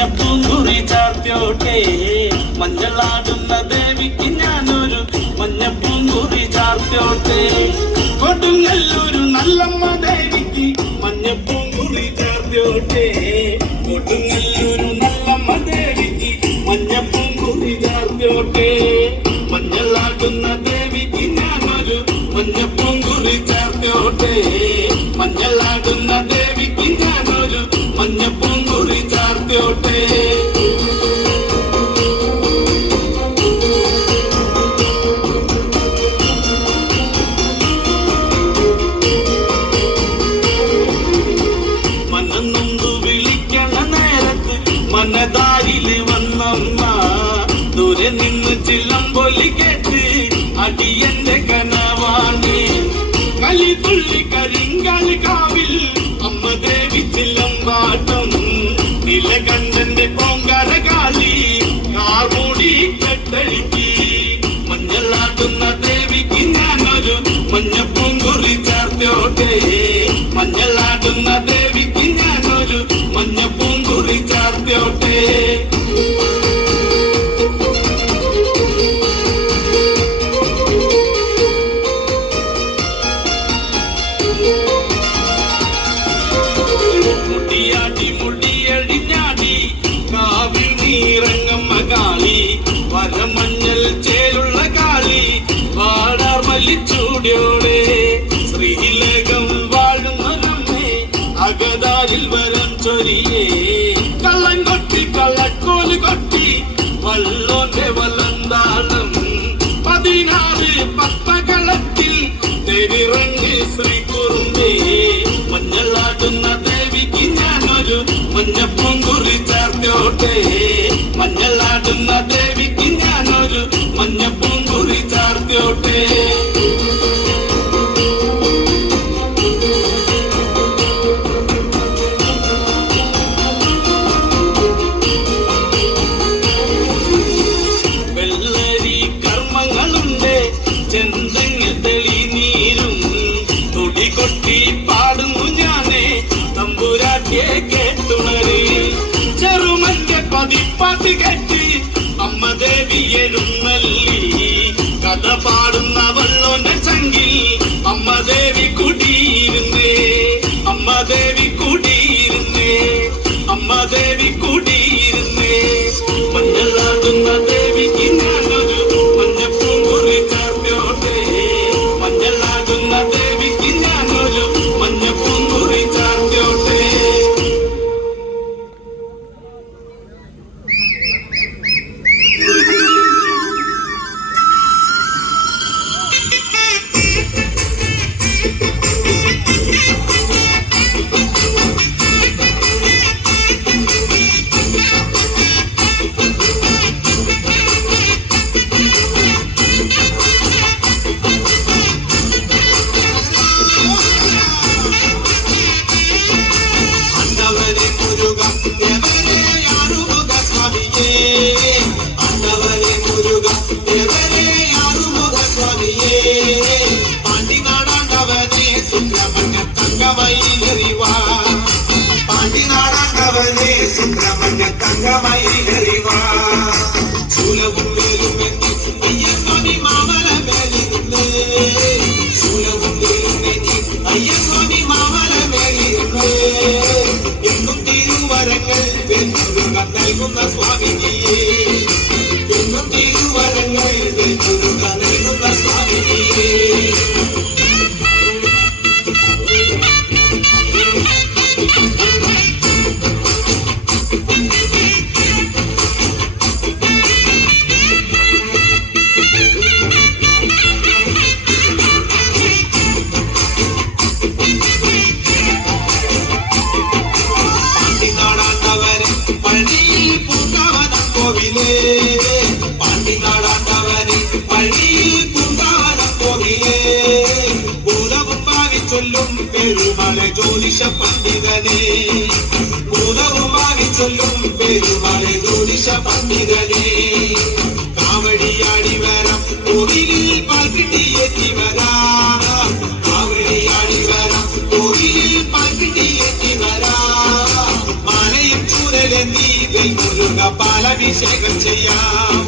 മഞ്ഞപ്പൂങ്കുറി ചാർത്തിയോട്ടെ മഞ്ഞളാടുന്ന ദേവിക്ക് ഞാനൊരു മഞ്ഞപ്പൂങ്കുറി ചാർത്തിയോട്ടെ കൊടുങ്ങല്ലൂരു നല്ലമ്മ ദേവിക്ക് മഞ്ഞപ്പൂങ്കുറി ചാർത്തിയോട്ടെ കൊടുങ്ങല്ലൂരു നല്ലമ്മ ദേവിക്ക് മഞ്ഞപ്പൂങ്കുറി ചാർത്തിയോട്ടെ മഞ്ഞളാടുന്ന ദേവിക്ക് ഞാനൊരു മഞ്ഞപ്പൂങ്കുറി ചാർത്തിയോട്ടെ മഞ്ഞളാടുന്ന ദേവിക്ക് ഞാനൊരു മഞ്ഞപ്പൂങ്കുറി ചാർത്തിയോട്ടെ മനന്നൊന്നു വിളിക്കണ നേരത്ത് മനതാരില് വന്നമ്മ ദൂരെ നിന്ന് ചിലമ്പൊലി കേട്ട് അടിയന്റെ കനവാണ് കളി തുള്ളി കരിങ്കാളി കാവിൽ അമ്മ ദേവി ചിലമ്പാട്ടം നിലകണ്ഠന്റെ പൊങ്കര കാളി കാർമൂടി കെട്ടഴിക്കി മഞ്ഞളാടുന്ന ദേവിക്ക് ഞാനൊരു മഞ്ഞപ്പൂങ്കുറി ചാർത്തിയോട്ടെ മഞ്ഞളാടുന്ന ദേവിക്ക് ഞാനൊരു മഞ്ഞപ്പൂങ്കുറി ചാർത്തിയോട്ടെ മുടിയാടി മുടിയടിഞ്ഞാടി കാവിൽ നീറങ്ങമ്മ കാളി വരമഞ്ഞൽ ചേലുള്ള കാളി വാടാർ മല്ലിച്ചൂടിയോടെ ശ്രീലകം വാഴുന്നൊരമ്മേ അകതാരിൽ വരം ചൊരിയേ കള്ളം കൊട്ടി കള്ളക്കോല് കൊട്ടി വള്ളോന്റെ വലന്താളം 16 പത്തകളത്തിൽ തെരിറങ്ങി ശ്രീ കുറുമ്പേ മഞ്ഞളാടുന്ന ദേവിക്ക് ഞാനൊരു മഞ്ഞപ്പൂങ്കുറി ചാർത്തിയോട്ടെ മഞ്ഞളാടുന്ന ദേവിക്ക് ഞാനൊരു മഞ്ഞപ്പൂങ്കുറി ചാർത്തിയോട്ടെ വെള്ളരി കർമ്മങ്ങളുണ്ട് ചെന്തെങ്ങിൽ തെളി നീരും തുടികൊട്ടി പാടുന്നു ഞാനേ തമ്പുരാട്ടിയെ കേട്ടുണര് ചെറുമന്റെ പതിപ്പാട്ട് കേട്ട് അമ്മ ദേവി എഴുന്നള്ളി കഥ പാടുന്ന വള്ളോന്റെ ചങ്കിൽ അമ്മ ദേവി കുടിയിരുന്നേ അമ്മ ദേവി കുടിയിരുന്നേ അമ്മ ദേവി കുടിയിരുന്നേ മഞ്ഞളാടുന്ന ദേവിക്ക് ഞാനൊരു മഞ്ഞപ്പൂങ്കുറി ചാർത്തിയോട്ടെ മഞ്ഞളാടുന്ന ദേവിക്ക് ഞാനൊരു മഞ്ഞപ്പൂങ്കുറി ചാർത്തിയോട്ടെ പാണ്ടിനാടാണ്ടവനെ സുബ്രഹ്മണ്യ തങ്കമയിലെറിവാ ശൂലവും വേലുമെന്നി അയ്യസ്വാമി മാമല മേലിരുന്ന് ശൂലവും വേലുമെന്നി അയ്യസ്വാമി മാമല മേലിരുന്ന് എന്നും തിരുവരങ്ങൾ വെല്ലുക നൽകുന്ന സ്വാമിനിയെ എന്നും തിരുവരങ്ങൾ വെല്ലുക നൽകുന്ന സ്വാമിനിയെ പെരുമല ജ്യോതിഷ പണ്ഡിതനെ ഭൂതവുമായി ചൊല്ലും പെരുമല ജ്യോതിഷ പണ്ഡിതനെ കാവടിയാടി വരാം കോവിലിൽ പാൽക്കിട്ടിയെത്തി വരാം കാവടിയാടി വരാം കോവിലിൽ പാൽക്കിട്ടിയെത്തി വരാം മാലയും ചൂരലെന്തി വെൽമുരുക പാലഭിഷേകം ചെയ്യാം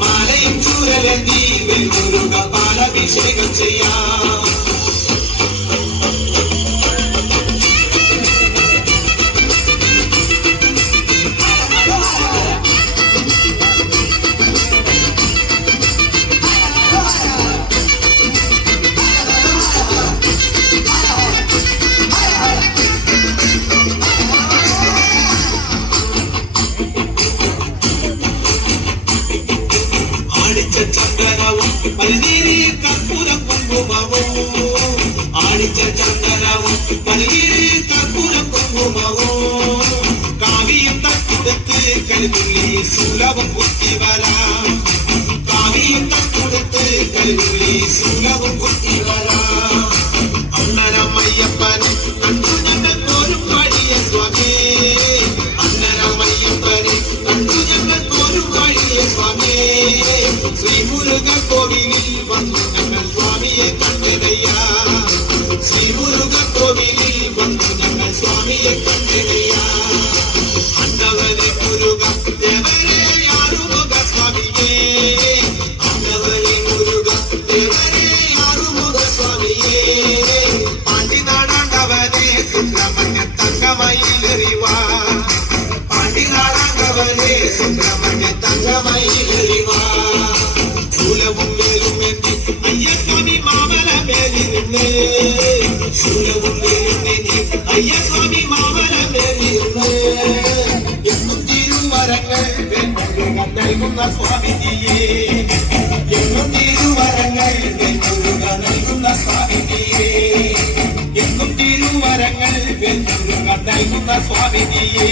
മാലയും ചൂരലേന്തി വെൽമുരുക പാലഭിഷേകം ചെയ്യാം ചന്ദനവും പനിനീരിൽ കർപ്പൂരം കുങ്കുമവും ആണിച്ച ചന്ദനവും പനിനീരിൽ കർപ്പൂരം കുങ്കുമവും കാവിയും തട്ടുടുത്ത് കരുതുള്ളി ശൂലവും കുത്തി വരാം കാവിയും തട്ടുടുത്ത് കരുതുള്ളി ശൂലവും കുത്തി വരാം അന്നരമയ്യപ്പനെ കണ്ടു ഞങ്ങൾക്കൊരു വഴിയ സ്വാമി അന്നരമയ്യപ്പനെ കണ്ടു ഞങ്ങൾക്കൊരു വഴിയ സ്വാമി ശ്രീമുരുക കോവിലിൽ വന്നു ഞങ്ങൾ സ്വാമിയെ കണ്ടതയ്യ ശ്രീമുരുക കോവിലിൽ വന്നു ഞങ്ങൾ സ്വാമിയെ കണ്ടതയ്യ അന്നവനെ മുരുക ദേവരെ ആറുമുഖ സ്വാമിയേ അന്നവനെ മുരുക ദേവരെ ആറുമുഖ സ്വാമിയേ പാണ്ടി നാടാണ്ടവനെ സുബ്രഹ്മണ്യ തങ്കമയിലെറിവാ പാണ്ടി നാടാണ്ടവനെ സുബ്രഹ്മണ്യ തങ്കമയിലെറിവാ ശൂലവും വേലുമെന്തി അയ്യസ്വാമി മാമല മേലി നിന്നേ ശൂലവും വേലുമെന്തി അയ്യസ്വാമി മാമല മേലി നിന്നേ എന്നും തിരുവരങ്ങൾ വെൺമുരുക നൽകുന്ന സ്വാമിജിയേ എന്നും തിരുവരങ്ങൾ വെൺമുരുക നൽകുന്ന സ്വാമിജിയേ എന്നും തിരുവരങ്ങൾ വെൺമുരുക നൽകുന്ന സ്വാമിജിയേ